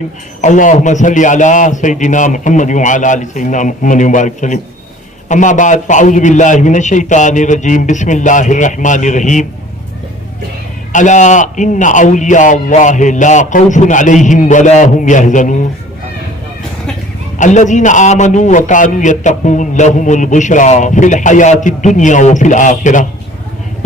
اللهم صل على سيدنا محمد وعلى آل سيدنا محمد وبارك وسلم. اما بعد فاعوذ بالله من الشيطان الرجيم. بسم الله الرحمن الرحيم. الا ان اولیاء اللہ لا خوف علیہم ولا هم يحزنون الذين آمنوا وكانوا يتقون لهم البشرى في الحياة الدنيا وفي الآخرة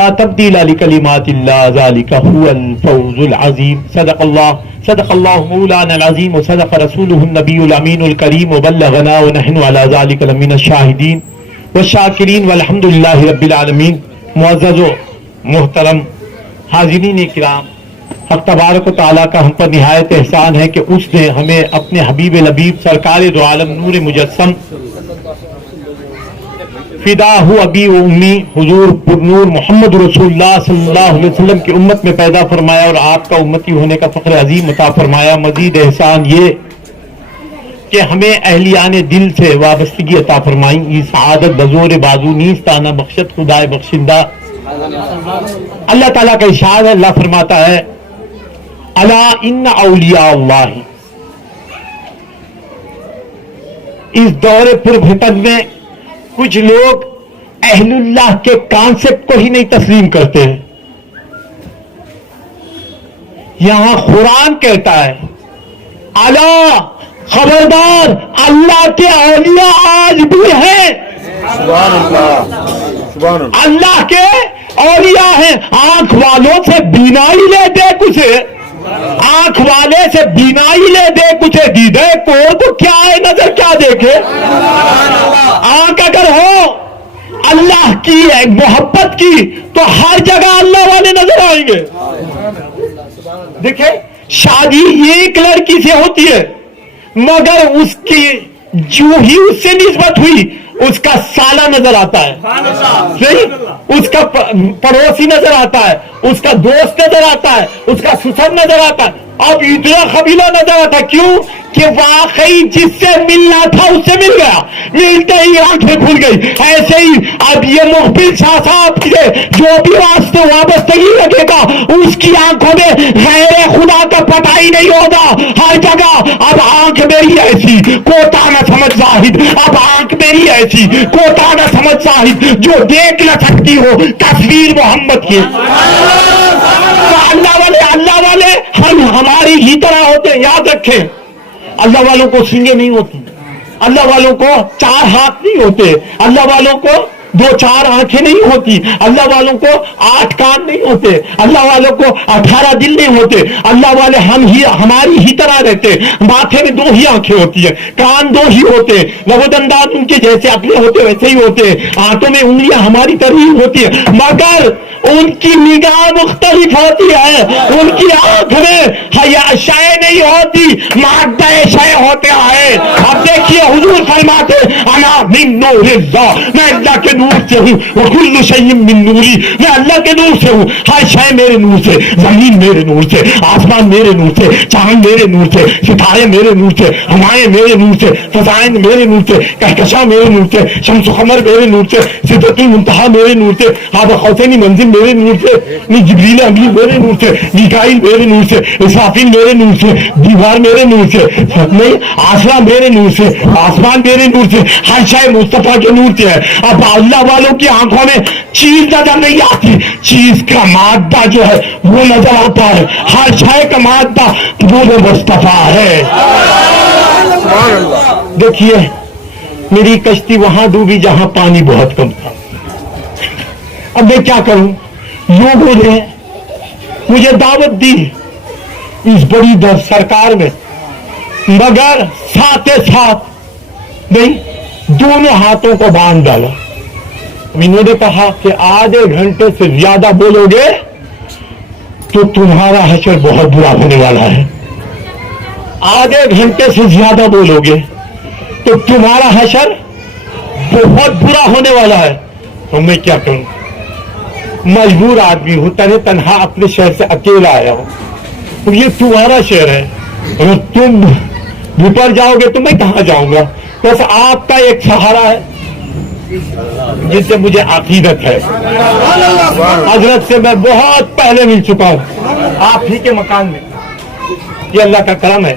لا تبديل لكلمات الله ذلك هو الفوز العظيم. صدق الله مولانا العظيم وصدق رسوله النبي الأمين الكريم وبلغنا ونحن على ذلك لمن الشاهدين والشاكرين والحمد لله رب العالمين. معزز و محترم حاضرین کرام، حق تبارک و تعالیٰ کا ہم پر نہایت احسان ہے کہ اس نے ہمیں اپنے حبیب لبیب سرکار دو عالم نور مجسم فدا ہو ابی و امی حضور پر نور محمد رسول اللہ صلی اللہ علیہ وسلم کی امت میں پیدا فرمایا اور آپ کا امتی ہونے کا فخر عظیم عطا فرمایا. مزید احسان یہ کہ ہمیں اہلیان دل سے وابستگی عطا فرمائی. یہ سعادت بزور بازو نیست تانا بخشت خدائے بخشندہ. اللہ تعالیٰ کا ارشاد ہے، اللہ فرماتا ہے الا ان اولیاء اللہ. اس دور پر فتن میں کچھ لوگ اہل اللہ کے کانسیپٹ کو ہی نہیں تسلیم کرتے ہیں. یہاں قرآن کہتا ہے الا خبردار، اللہ کے اولیاء آج بھی ہیں. سبحان اللہ. اللہ کے اولیاء ہیں. آنکھ والوں سے بینائی لے دے کچھ، آنکھ والے سے بینائی لے دے کچھ دیدے کو کیا ہے، نظر کیا دیکھے. آنکھ اگر ہو اللہ کی محبت کی تو ہر جگہ اللہ والے نظر آئیں گے. دیکھیں، شادی ایک لڑکی سے ہوتی ہے مگر اس کی جو ہی اس سے نسبت ہوئی اس کا سالہ نظر آتا ہے، صحیح، اس کا پڑوسی نظر آتا ہے، اس کا دوست نظر آتا ہے، اس کا سسر نظر آتا ہے. اب اتنا قبیلہ نظر آتا ہے. کیوں کہ واقعی جس سے ملنا تھا اس سے مل گیا، ملتے ہی آنکھیں کھل گئی. ایسے ہی اب یہ مخبر شاہ صاحب سے جو بھی واسطے وابستگی رکھے گا اس کی آنکھوں میں غیر خدا کا پتہ ہی نہیں ہوگا. ہر جگہ اب آنکھ میری ایسی کوتا نہ سمجھ زاہد، اب آنکھ میری ایسی کوتا نہ سمجھ زاہد جو دیکھ نہ سکتی ہو تصویر محمد کی. اللہ والے ہم ہماری ہی طرح ہوتے ہیں. یاد رکھیں، اللہ والوں کو سینگیں نہیں ہوتی، اللہ والوں کو 4 ہاتھ نہیں ہوتے، اللہ والوں کو 2-4 آنکھیں نہیں ہوتی، اللہ والوں کو 8 کان نہیں ہوتے، اللہ والوں کو 18 دل نہیں ہوتے. اللہ والے ہماری ہی طرح رہتے. ماتھے میں 2 ہی آنکھیں ہوتی ہیں، کان 2 ہی ہوتے، لب و دندان ان کے جیسے اپنے ہوتے ویسے ہی ہوتے، ہاتھوں میں انگلیاں ہماری طرح ہی ہوتی ہیں مگر ان کی نگاہ مختلف ہوتی ہے. ان کی آنکھ میں شے نہیں ہوتی، مادہ شے ہوتے ہیں. اب دیکھیے حضور فرماتے انا من نور اللہ، میں اللہ کے نور سے ہوں. وکل شیء من نوری، میں اللہ کے نور سے ہوں. ہر شے میرے نور سے، زمین میرے نور سے، آسمان میرے نور سے، چاند میرے نور سے، ستارے میرے نور سے، ہوائیں میرے نور سے، فضائیں میرے نور سے، کہکشاں میرے نور سے، شمس و قمر میرے نور سے، سدرۃ المنتہا میرے نور سے، آب قوسین منزل میرے نور سے، جبریل امین میرے نور سے، میکائیل میرے نور سے، اسرافیل میرے نور سے، دیوار میرے نور سے، نہیں آسرا میرے نور سے، آسمان میرے نور سے. ہر شے مصطفیٰ کے نور سے ہے. اب اللہ والوں کی آنکھوں میں چیز نظر نہیں آتی، چیز کا مادہ جو ہے وہ نظر آتا ہے. ہر شے کا مادہ نور مصطفیٰ ہے. دیکھیے میری کشتی وہاں ڈوبی جہاں پانی بہت کم تھا. اب میں کیا کروں؟ لوگوں نے مجھے دعوت دی اس بڑی سرکار میں مگر ساتھ نہیں، دونوں ہاتھوں کو باندھ ڈالا. انہوں نے کہا کہ آدھے گھنٹے سے زیادہ بولو گے تو تمہارا حشر بہت برا ہونے والا ہے. آدھے گھنٹے سے زیادہ بولو گے تو تمہارا حشر بہت برا ہونے والا ہے. تو میں کیا کروں؟ مجبور آدمی ہوں، تنہا اپنے شہر سے اکیلا آیا ہوں. یہ تمہارا شہر ہے، اگر تم بھٹر جاؤ گے تو میں کہاں جاؤں گا؟ بس آپ کا ایک سہارا ہے جس سے مجھے عقیدت ہے. حضرت سے میں بہت پہلے مل چکا ہوں آپ ہی کے مکان میں. یہ اللہ کا کرم ہے.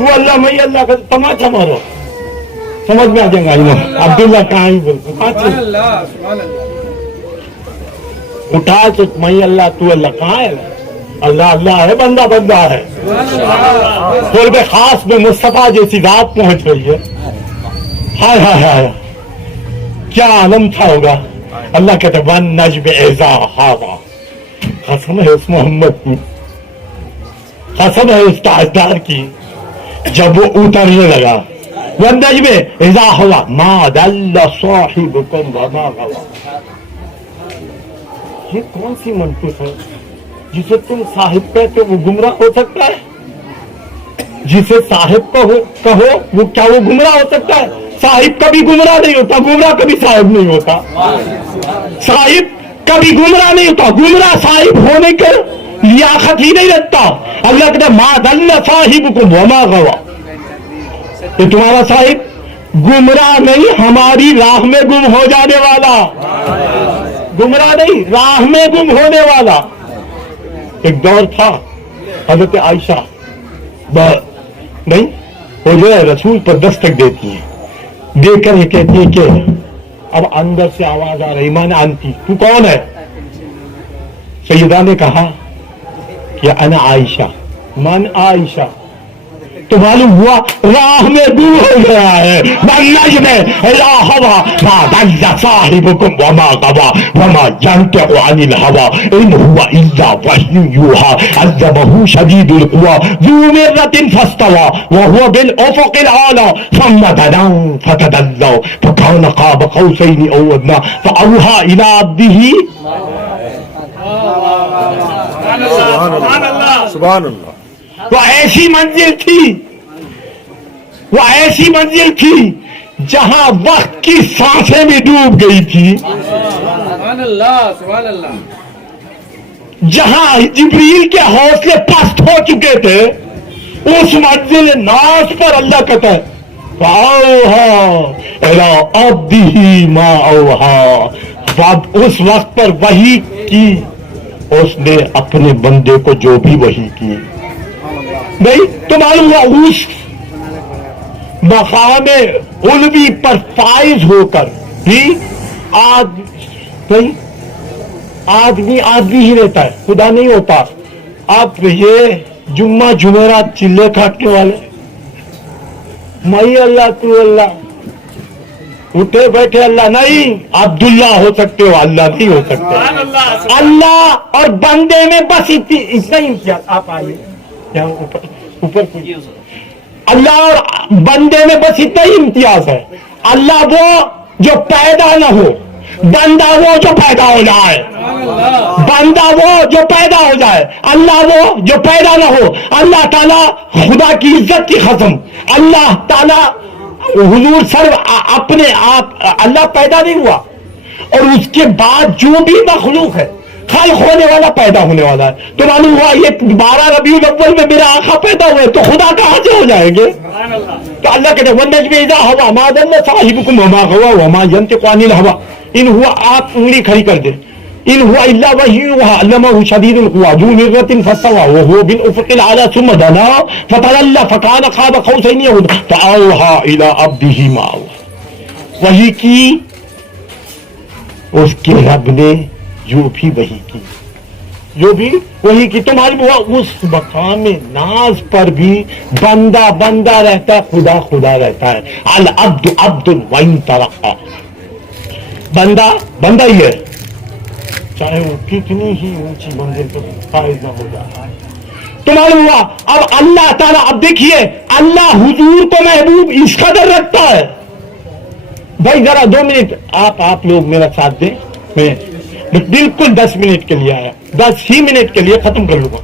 تو اللہ میں اللہ کا تماچا مارو, سمجھ میں آ جائے گا. عبداللہ کہاں ہی بولتے اٹھا تو میں اللہ تو اللہ کہاں ہے. اللہ اللہ ہے, بندہ بندہ ہے. قرب خاص میں مصطفیٰ جیسی ذات پہنچ رہی ہے. ہائے ہائے ہائے کیا عالم تھا ہوگا. اللہ کہتے ون نجم اذا ہوا, قسم ہے اس محمد کی, قسم ہے اس تاجدار کی, جب وہ اترنے لگا ون نجم اذا ہوا ما ضل صاحبکم وما غوی. یہ کون سی منطق ہے جسے تم صاحب کہتے وہ گمراہ ہو سکتا ہے؟ جسے صاحب کہو وہ کیا وہ گمراہ ہو سکتا ہے؟ صاحب کبھی گمراہ نہیں ہوتا, گمراہ کبھی صاحب نہیں ہوتا. صاحب کبھی گمراہ نہیں ہوتا, گمراہ صاحب ہونے کے لیاقت ہی نہیں رکھتا. اللہ کہتے ہیں ما ضل صاحبکم وما غوی, یہ تمہارا صاحب گمراہ نہیں, ہماری راہ میں گم ہو جانے والا. گمراہ نہیں, راہ میں گم ہونے والا. ایک دور تھا حضرت عائشہ نہیں وہ جو ہے رسول پر دستک دیتی ہے, دے کر یہ کہتی ہے کہ اب اندر سے آواز آ رہی, میں نے آنٹی تو کون ہے؟ سیدہ نے کہا کہ انا عائشہ, من عائشہ. تو معلوم ہوا راہ میں گم ہو گیا ہے. والنجم اذا ہوا ما ضل صاحبکم وما غوی وما ینطق عن الہوی ان هو الا وحی یوحی علمہ شدید القوی ذو مرۃ فاستوی وهو بالافق الاعلی ثم دنا فتدلی فکان قاب قوسین او ادنی فاوحی الی عبده. سبحان اللہ. وہ ایسی منزل تھی, وہ ایسی منزل تھی جہاں وقت کی سانسیں بھی ڈوب گئی تھی, سبحان اللہ سبحان اللہ. جہاں جبریل کے حوصلے پست ہو چکے تھے, اس منزل ناز پر اللہ کہتا ہے فَأَوْحَى إِلَىٰ عَبْدِهِ مَا أَوْحَىٰ. اس وقت پر وحی کی, اس نے اپنے بندے کو جو بھی وحی کی. نہیں تو معلوم ہوا اس مقام علوی پر فائز ہو کر بھی آدمی ہی رہتا ہے, خدا نہیں ہوتا. آپ یہ جمعہ جمعرات چلے کھاٹنے والے میں اللہ تو اللہ, اٹھے بیٹھے اللہ نہیں, عبداللہ ہو سکتے ہو, اللہ نہیں ہو سکتے. اللہ اور بندے میں بس اتنا ہی امتیاز. آپ آئیے اوپر اللہ اور بندے میں بس اتنا ہی امتیاز ہے. اللہ وہ جو پیدا نہ ہو, بندہ وہ جو پیدا ہو جائے. بندہ وہ جو پیدا ہو جائے, اللہ وہ جو پیدا نہ ہو. اللہ تعالیٰ خدا کی عزت کی قسم, اللہ تعالیٰ حضور سر اپنے آپ اللہ پیدا نہیں ہوا, اور اس کے بعد جو بھی مخلوق ہے خلق ہونے والا پیدا ہونے والا ہے. تو معلوم ہوا یہ 12 ربیع الاول میں میرا آقا پیدا ہوئے تو خدا کہاں سے ہو جائیں گے؟ تو اللہ کہتے ہیں والنجم اذا ہوا ما ضل صاحبکم وما غوی وما ینطق عن الہوی ان ہوا, آپ انگلی کھڑی کر دیں, ان ہوا الا وحی یوحی علمہ شدید القوی ذو مرۃ فاستوی وهو بالافق الاعلی ثم دنا فتدلی فکان قاب قوسین او ادنی فاوحی الی عبده ما اوحی. وحی کی اس کے رب نے جو بھی وحی کی, جو بھی وحی کی. تو معلوم ہوا اس مقام ناز پر بھی بندہ بندہ رہتا ہے, خدا خدا رہتا ہے. العبد عبد وان ترقى, بندہ بندہ ہی ہے چاہے وہ کتنی ہی اونچی منزل پر فائز نہ ہو جائے. تو معلوم ہوا اب اللہ تعالیٰ, اب دیکھیے اللہ حضور کو محبوب اس قدر رکھتا ہے. بھائی ذرا 2 منٹ آپ لوگ میرا ساتھ دیں, میں بالکل 10 منٹ کے لیے آیا, 10 ہی منٹ کے لیے ختم کر لوں گا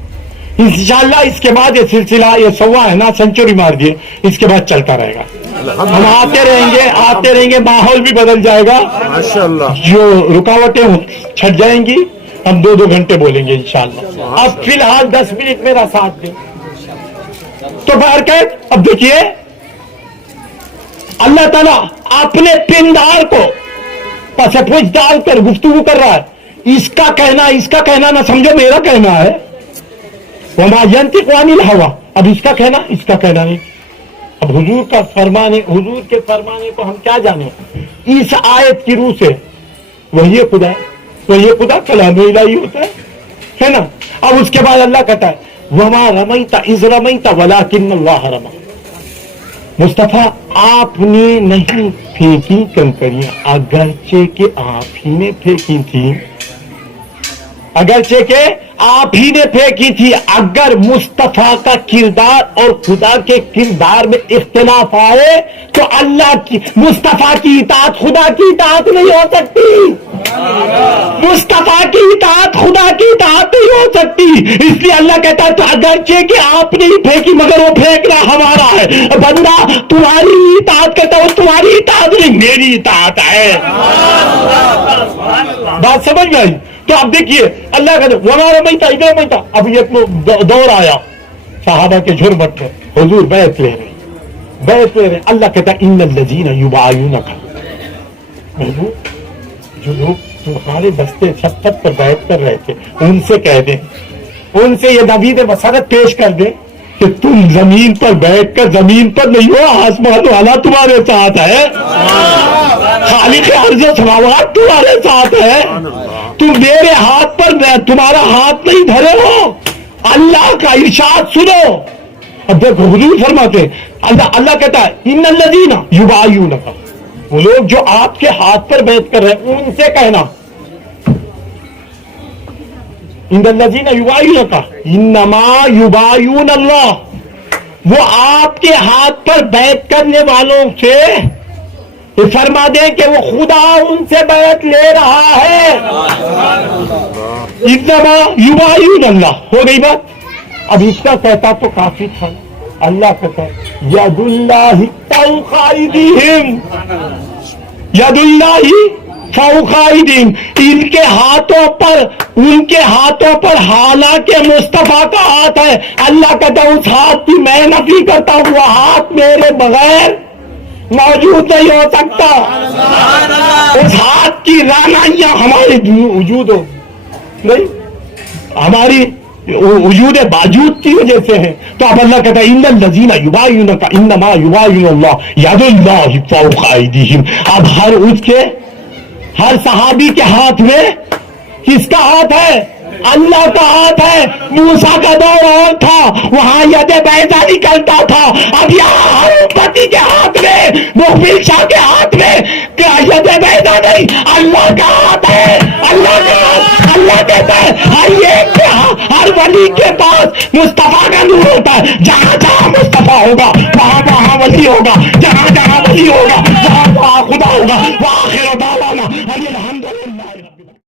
انشاءاللہ. اس کے بعد یہ سلسلہ یہ سوا ہے نا, سینچری مار دیے, اس کے بعد چلتا رہے گا. ہم آتے رہیں گے, ماحول بھی بدل جائے گا, ماشاءاللہ, جو رکاوٹیں چھٹ جائیں گی, ہم 2 گھنٹے بولیں گے انشاءاللہ. اب فی الحال 10 منٹ میرا ساتھ دیں. تو برکت اب دیکھیے اللہ تعالیٰ اپنے پندار کو پس پوچھ ڈال کر گفتگو کر رہا ہے. اس کا کہنا نہ سمجھو میرا کہنا ہے. وما ينطق عن الهوى, اب اس کا کہنا نہیں, اب حضور کا فرمانے، حضور کے فرمانے کو ہم کیا جانیں؟ اس آیت کی روح سے وہی خدا ہے، وہی خدا کلام الہی ہوتا ہے نا. اب اس کے بعد اللہ کہتا ہے وما رمیت اذ رمیت ولکن اللہ رمی. مصطفیٰ آپ نے نہیں پھینکی کنکریاں اگرچہ کہ آپ ہی نے پھینکی تھی، اگرچہ کہ آپ ہی نے پھینکی تھی. اگر مصطفیٰ کا کردار اور خدا کے کردار میں اختلاف آئے تو اللہ کی، مصطفیٰ کی اطاعت خدا کی اطاعت نہیں ہو سکتی، مصطفیٰ کی اطاعت خدا کی اطاعت نہیں ہو سکتی. اس لیے اللہ کہتا ہے تو اگرچہ کہ آپ نے ہی پھینکی مگر وہ پھینکنا ہمارا ہے. بندہ تمہاری اطاعت کرتا ہے، تمہاری اطاعت نہیں میری اطاعت ہے. بات سمجھ گئی؟ تو اب دیکھیے اللہ کا وما رمیت اذ رمیت. اب یہ دور آیا صحابہ کے جھرمٹ میں، حضور بیعت لے رہے. اللہ کہتا ہے ان الذین یبایعونک، محبوب جو لوگ تمہارے دستے شفقت پر بیعت کر رہے تھے ان سے کہہ دیں، ان سے یہ نوید مسرت پیش کر دیں کہ تم زمین پر بیٹھ کر زمین پر نہیں ہو، آسمان والا تمہارے ساتھ ہے، خالق ارض و سماوات تمہارے ساتھ ہے. تم میرے ہاتھ پر تمہارا ہاتھ نہیں دھرے ہو. اللہ کا ارشاد سنو. اب دیکھو حضور فرماتے اللہ کہتا ہے ان الذین یبایعونک، وہ لوگ جو آپ کے ہاتھ پر بیعت کر رہے ہیں ان سے کہنا ان الذین یبایعونک انما یبایعون اللہ، وہ آپ کے ہاتھ پر بیعت کرنے والوں سے فرما دیں کہ وہ خدا ان سے بیعت لے رہا ہے. انما یبایعون اللہ. ہو گئی بات. اب اس کا کہتا تو کافی تھا. اللہ کہتا ہے ید اللہ فوق ایدیہم، ید اللہ فوق ایدیہم، ان کے ہاتھوں پر، ان کے ہاتھوں پر حالانکہ مصطفیٰ کا ہاتھ ہے. اللہ کہتا ہے اس ہاتھ کی میں نفی کرتا ہوں، وہ ہاتھ میرے بغیر موجود نہیں ہو سکتا. اس ہاتھ کی رانائیاں ہمارے وجود ہو نہیں، ہماری وجود باجود کی وجہ سے ہیں. تو اب اللہ کہتا ہے ان الذین یبایعونک انما یبایعون اللہ ید اللہ فوق ایدیہم. اب ہر صحابی کے ہاتھ میں کس کا ہاتھ ہے؟ اللہ کا ہاتھ ہے. موسیٰ کا دور اور تھا، وہاں ید بیضا نکلتا تھا. اب یہاں ہر امتی کے ہاتھ میں، مقبل شاہ کے ہاتھ میں ید بیضا نہیں، اللہ کا ہاتھ ہے. اللہ کا ہاتھ. اللہ کہتا ہے ہر ایک کے ہر ولی کے پاس مصطفیٰ کا نور ہوتا ہے. جہاں جہاں مصطفیٰ ہوگا وہاں وہاں ولی ہوگا، جہاں جہاں ولی ہوگا وہاں وہاں خدا ہوگا. وآخر دعوانا ان الحمد للہ.